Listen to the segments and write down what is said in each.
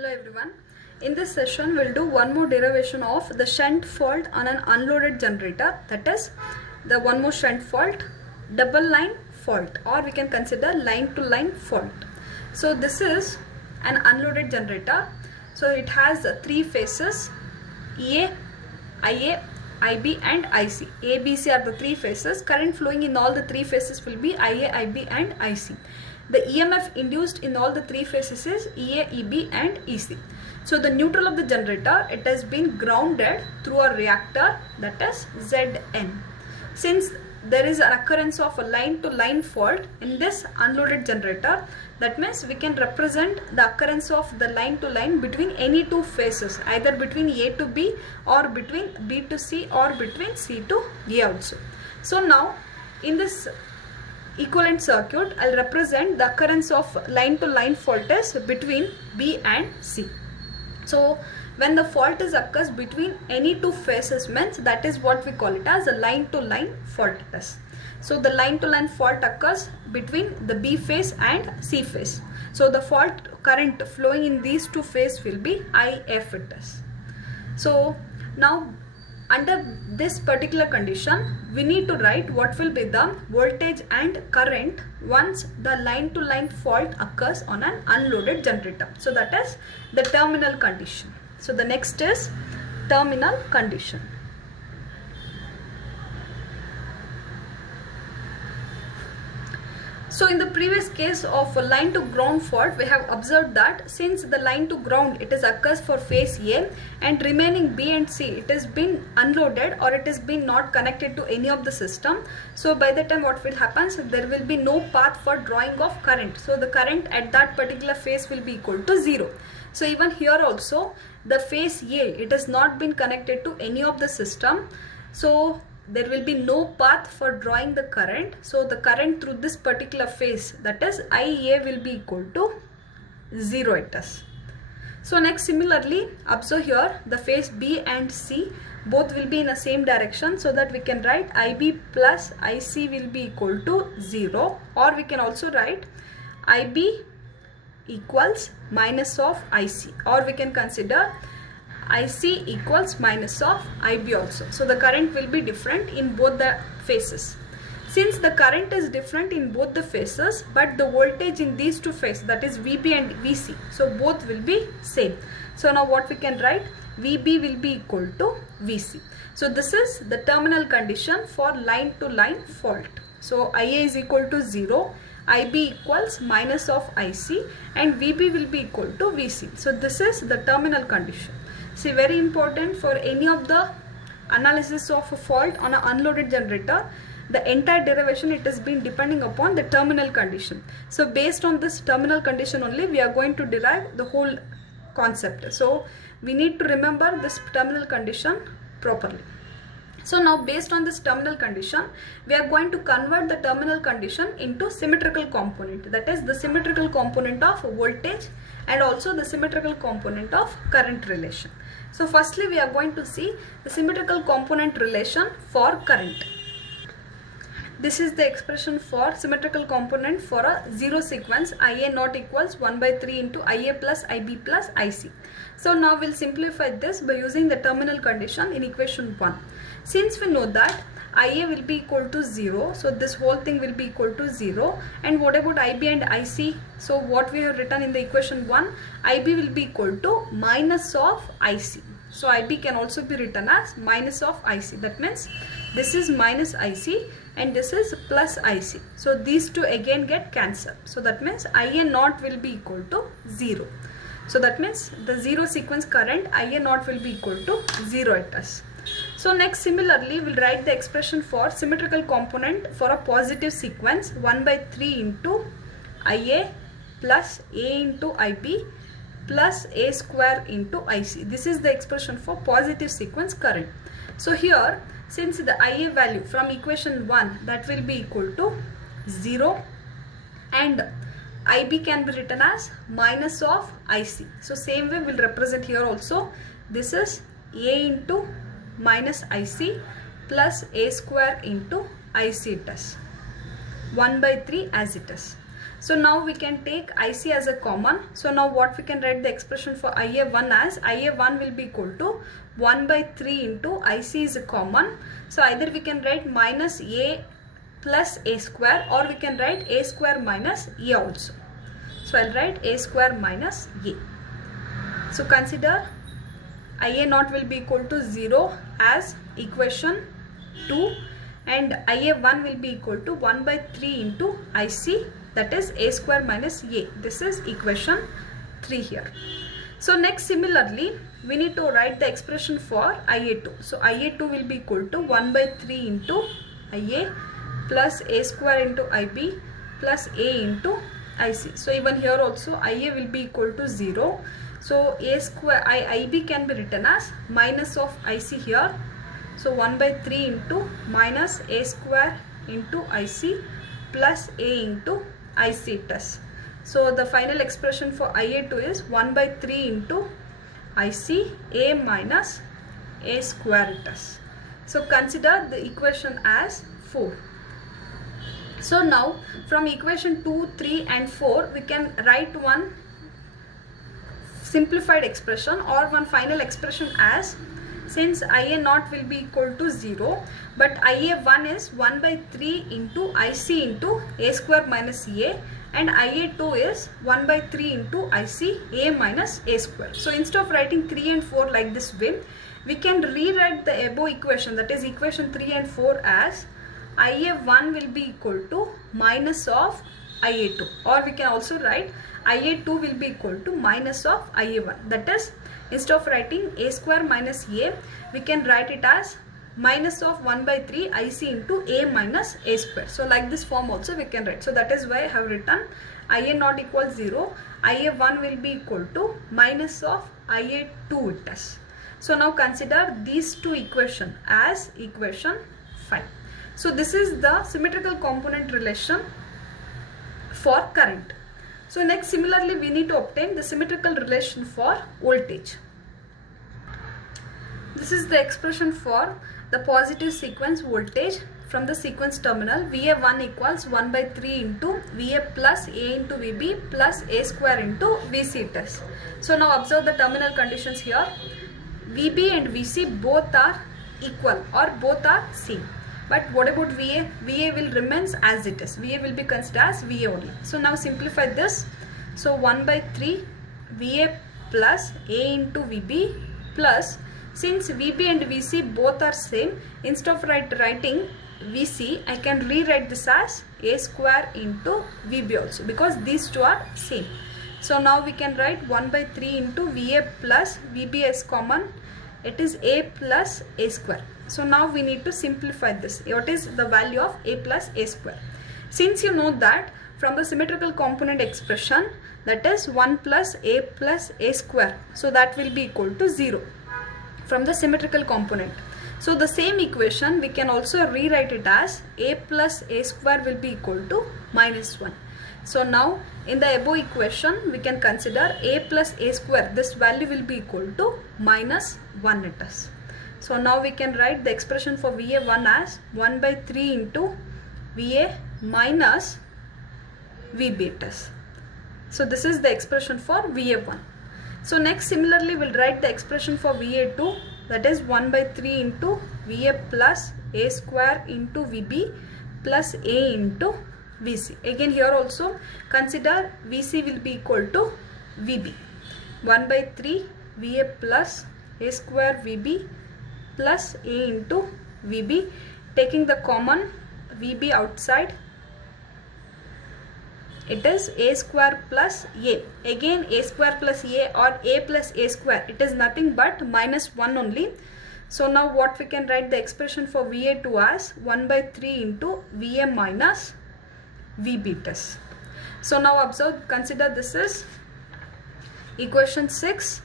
Hello everyone. In this session we'll do one more derivation of the shunt fault on an unloaded generator, that is the one more shunt fault, double line fault, or we can consider line to line fault. So this is an unloaded generator. So it has three phases, EA, IA, IB and IC. A, B, C are the three phases. Current flowing in all the three phases will be IA, IB and IC. The EMF induced in all the three phases is EA, EB and EC. So the neutral of the generator, it has been grounded through a reactor, that is Zn. Since there is an occurrence of a line to line fault in this unloaded generator, that means we can represent the occurrence of the line to line between any two phases, either between A to B or between B to C or between C to A also. So now in this equivalent circuit, I'll represent the occurrence of line to line fault is between B and C. So when the fault is occurs between any two phases, means that is what we call it as a line to line fault test. So the line to line fault occurs between the B phase and C phase. So the fault current flowing in these two phases will be IF it is. So now under this particular condition, we need to write what will be the voltage and current once the line to line fault occurs on an unloaded generator. So that is the terminal condition. So the next is terminal condition. So in the previous case of a line to ground fault, we have observed that since the line to ground it is occurs for phase A and remaining B and C, it has been unloaded or it has been not connected to any of the system. So by the time what will happen, so there will be no path for drawing of current. So the current at that particular phase will be equal to 0. So even here also the phase A, it has not been connected to any of the system. So there will be no path for drawing the current. So the current through this particular phase, that is IA, will be equal to 0 it is. So next similarly observe here the phase B and C both will be in the same direction, so that we can write IB plus IC will be equal to 0, or we can also write IB equals minus of IC, or we can consider IC equals minus of IB also. So the current will be different in both the phases. Since the current is different in both the phases, but the voltage in these two phases, that is VB and VC, so both will be same. So now what we can write, VB will be equal to VC. So this is the terminal condition for line to line fault. So IA is equal to 0, IB equals minus of IC and VB will be equal to VC. So this is the terminal condition. See, very important for any of the analysis of a fault on an unloaded generator, the entire derivation, it has been depending upon the terminal condition. So based on this terminal condition only, we are going to derive the whole concept. So we need to remember this terminal condition properly. So now based on this terminal condition, we are going to convert the terminal condition into symmetrical component, that is the symmetrical component of voltage and also the symmetrical component of current relation. So firstly we are going to see the symmetrical component relation for current. This is the expression for symmetrical component for a zero sequence, IA not equals 1 by 3 into IA plus IB plus IC. So now we'll simplify this by using the terminal condition in equation 1. Since we know that IA will be equal to 0, so this whole thing will be equal to 0. And what about IB and IC? So what we have written in the equation 1, IB will be equal to minus of IC. So IB can also be written as minus of IC. That means this is minus IC and this is plus IC. So these two again get cancelled. So that means IA naught will be equal to 0. So that means the zero sequence current IA naught will be equal to 0 it is. So next similarly we'll write the expression for symmetrical component for a positive sequence 1 by 3 into IA plus A into IB plus A square into IC. This is the expression for positive sequence current. So here since the IA value from equation 1, that will be equal to 0 and IB can be written as minus of IC. So same way we'll represent here also. This is A into minus IC plus A square into IC it is 1 by 3 as it is. So now we can take IC as a common. So now what we can write the expression for IA1 as, IA1 will be equal to 1 by 3 into IC is a common. So either we can write minus A plus A square, or we can write A square minus A also. So I'll write A square minus A. So consider IA0 will be equal to 0 as equation 2, and IA1 will be equal to 1 by 3 into IC, that is A square minus A. This is equation 3 here. So next, similarly we need to write the expression for IA2. So IA2 will be equal to 1 by 3 into IA plus A square into IB plus A into IC. So even here also IA will be equal to 0. So A square, IB can be written as minus of IC here. So 1 by 3 into minus A square into IC plus A into IC it is. So the final expression for IA2 is 1 by 3 into IC A minus A square it is. So consider the equation as 4. So now from equation 2, 3 and 4 we can write one simplified expression or one final expression as, since IA0 will be equal to 0, but IA1 is 1 by 3 into IC into A square minus A, and IA2 is 1 by 3 into IC A minus A square. So instead of writing 3 and 4 like this way, we can rewrite the above equation, that is equation 3 and 4 as IA1 will be equal to minus of IA2, or we can also write IA2 will be equal to minus of IA1, that is instead of writing A square minus A, we can write it as minus of 1 by 3 IC into A minus A square. So like this form also we can write. So that is why I have written IA0 equals 0, IA1 will be equal to minus of IA2 it is. So now consider these two equations as equation 5. So this is the symmetrical component relation for current. So next, similarly we need to obtain the symmetrical relation for voltage. This is the expression for the positive sequence voltage from the sequence terminal. VA1 equals 1 by 3 into VA plus A into VB plus A square into VC it is. So now observe the terminal conditions here. VB and VC both are equal or both are same. But what about VA? VA will remains as it is. VA will be considered as VA only. So now simplify this. So 1 by 3 VA plus A into VB plus, since VB and VC both are same, instead of writing VC, I can rewrite this as A square into VB also, because these two are same. So now we can write 1 by 3 into VA plus VB as common. It is A plus A square. So now we need to simplify this. What is the value of A plus A square? Since you know that from the symmetrical component expression, that is 1 plus A square. So that will be equal to 0 from the symmetrical component. So the same equation we can also rewrite it as A plus A square will be equal to minus 1. So now in the above equation we can consider A plus A square. This value will be equal to minus 1 it is. So now we can write the expression for VA1 as 1 by 3 into VA minus VB it is. So this is the expression for VA1. So next, similarly we'll write the expression for VA2, that is 1 by 3 into VA plus A square into VB plus A into VC. Again here also consider VC will be equal to VB. 1 by 3 VA plus A square VB plus A into VB, taking the common VB outside, it is A square plus A. Again A square plus A or A plus A square, it is nothing but minus 1 only. So now what we can write the expression for VA2 as 1 by 3 into VA minus VB it is. So now observe, consider this is equation 6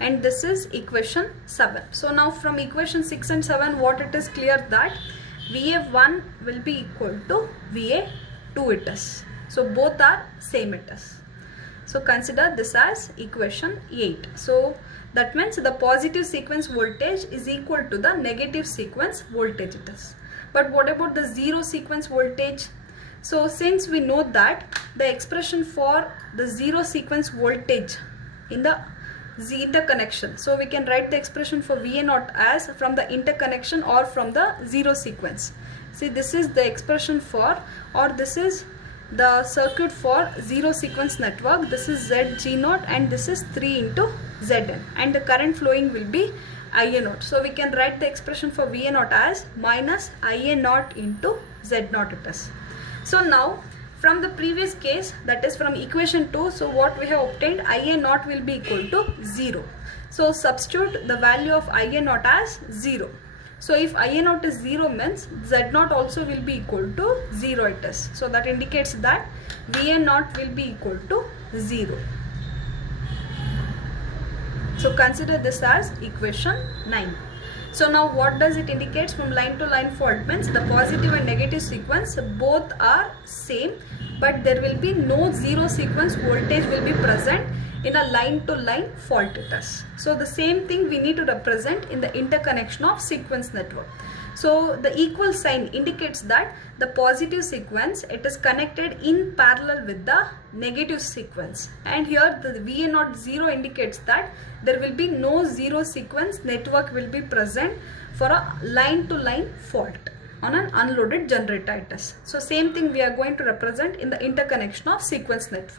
and this is equation 7. So now from equation 6 and 7 what it is clear that VA1 will be equal to VA2 it is. So both are same it is. So consider this as equation 8. So that means the positive sequence voltage is equal to the negative sequence voltage it is. But what about the zero sequence voltage? So since we know that the expression for the zero sequence voltage in the interconnection, so we can write the expression for VA0 as from the interconnection or from the zero sequence. See, this is the expression for, or this is the circuit for zero sequence network. This is ZG0 and this is 3 into Zn, and the current flowing will be IA0. So we can write the expression for VA0 as minus IA0 into Z0 it is. So now from the previous case, that is from equation 2, so what we have obtained, IA0 will be equal to 0. So substitute the value of IA0 as 0. So if IA0 is 0 means Z0 also will be equal to 0 it is. So that indicates that VA0 will be equal to 0. So consider this as equation 9. So now what does it indicate? From line to line fault means the positive and negative sequence both are same, but there will be no zero sequence voltage will be present in a line to line fault it is. So the same thing we need to represent in the interconnection of sequence network. So the equal sign indicates that the positive sequence, it is connected in parallel with the negative sequence, and here the VA0 0 indicates that there will be no zero sequence network will be present for a line to line fault on an unloaded generator it is. So same thing we are going to represent in the interconnection of sequence network.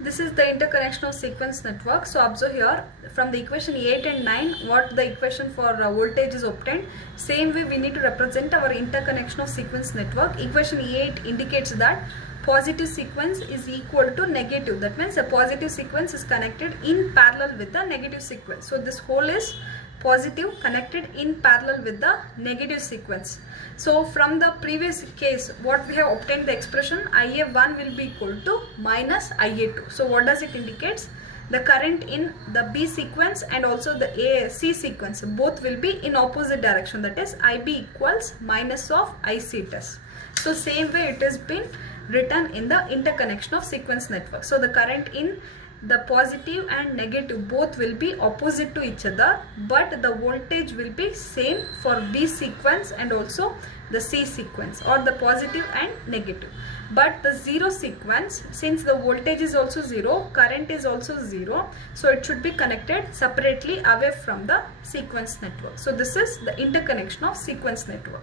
This is the interconnection of sequence network. So observe here from the equation 8 and 9 what the equation for voltage is obtained. Same way we need to represent our interconnection of sequence network. Equation 8 indicates that positive sequence is equal to negative. That means a positive sequence is connected in parallel with the negative sequence. So this whole is positive connected in parallel with the negative sequence. So from the previous case what we have obtained the expression IA1 will be equal to minus IA2. So what does it indicate? The current in the B sequence and also the C sequence both will be in opposite direction, that is IB equals minus of IC test. So same way it has been written in the interconnection of sequence network. So the current in the positive and negative both will be opposite to each other, but the voltage will be same for B sequence and also the C sequence, or the positive and negative. But the zero sequence, since the voltage is also 0, current is also 0, so it should be connected separately away from the sequence network. So this is the interconnection of sequence network.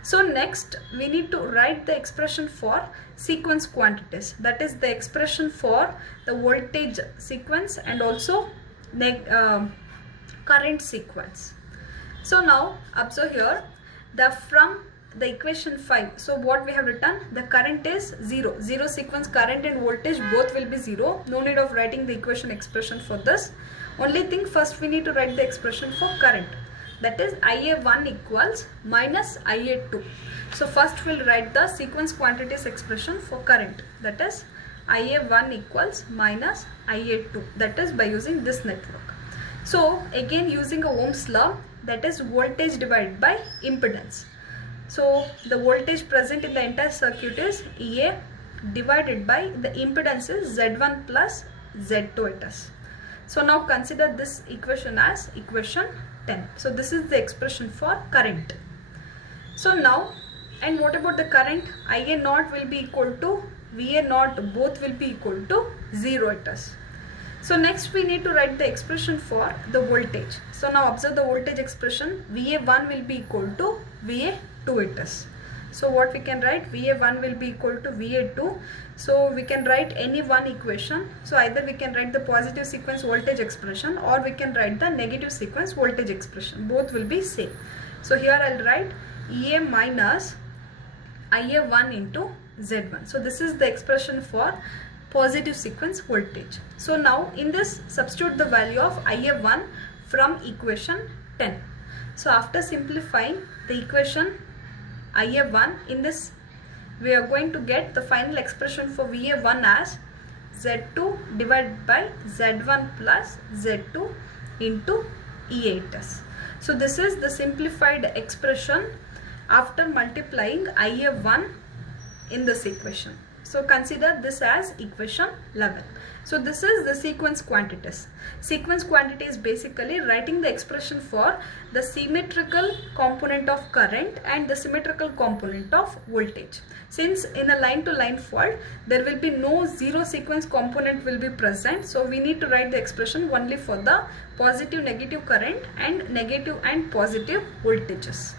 So next we need to write the expression for sequence quantities, that is the expression for the voltage sequence and also current sequence. So now observe here from the equation 5, so what we have written, the current is 0, zero sequence current and voltage both will be 0. No need of writing the equation expression for this. Only thing, first we need to write the expression for current, that is IA1 equals minus IA2. So first we'll write the sequence quantities expression for current, that is IA1 equals minus IA2, that is by using this network. So again using a Ohm's law, that is voltage divided by impedance. So the voltage present in the entire circuit is EA divided by the impedance is Z1 plus Z2 it is. So now consider this equation as equation 10. So this is the expression for current. So now, and what about the current? IA0 will be equal to VA0, both will be equal to 0 it is. So next we need to write the expression for the voltage. So now observe the voltage expression, VA1 will be equal to VA2 it is. So what we can write, VA1 will be equal to VA2. So we can write any one equation. So either we can write the positive sequence voltage expression or we can write the negative sequence voltage expression. Both will be same. So here I'll write EA minus IA1 into Z1. So this is the expression for positive sequence voltage. So now in this substitute the value of IA1 from equation 10. So after simplifying the equation IA1, in this we are going to get the final expression for VA1 as Z2 divided by Z1 plus Z2 into E8s. So this is the simplified expression after multiplying IA1 in this equation. So consider this as equation 11. So this is the sequence quantities. Sequence quantity is basically writing the expression for the symmetrical component of current and the symmetrical component of voltage. Since in a line to line fault there will be no zero sequence component will be present, so we need to write the expression only for the positive negative current and negative and positive voltages.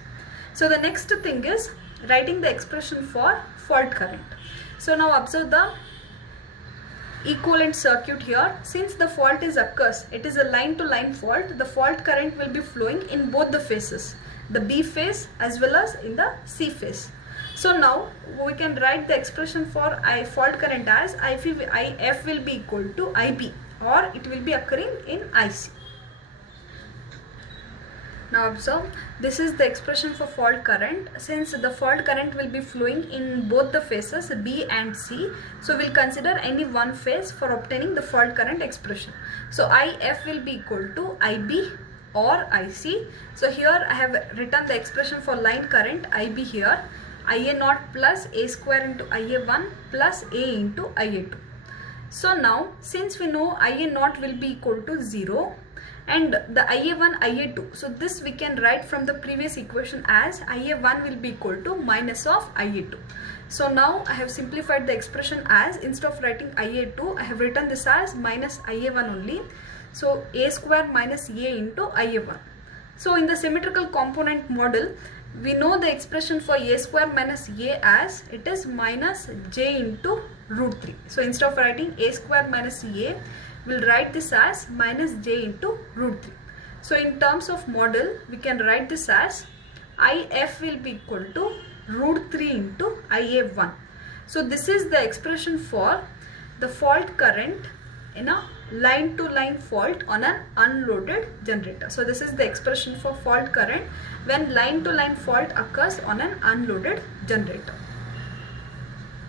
So the next thing is writing the expression for fault current. So now observe the equivalent circuit here. Since the fault is occurs, it is a line to line fault, the fault current will be flowing in both the phases, the B phase as well as in the C phase. So now we can write the expression for fault current as IF will be equal to IB, or it will be occurring in IC. Now observe, this is the expression for fault current. Since the fault current will be flowing in both the phases B and C, so we will consider any one phase for obtaining the fault current expression. So IF will be equal to IB or IC. So here I have written the expression for line current IB here, IA naught plus A square into IA1 plus A into IA2. So now since we know IA naught will be equal to 0 and the IA1, IA2, so this we can write from the previous equation as IA1 will be equal to minus of IA2. So now I have simplified the expression as, instead of writing IA2, I have written this as minus IA1 only. So A square minus A into IA1. So in the symmetrical component model, we know the expression for A square minus A as it is minus J into root 3. So instead of writing A square minus A, we'll write this as minus J into root 3. So in terms of model, we can write this as IF will be equal to root 3 into IA1. So this is the expression for the fault current in a line to line fault on an unloaded generator. So this is the expression for fault current when line to line fault occurs on an unloaded generator.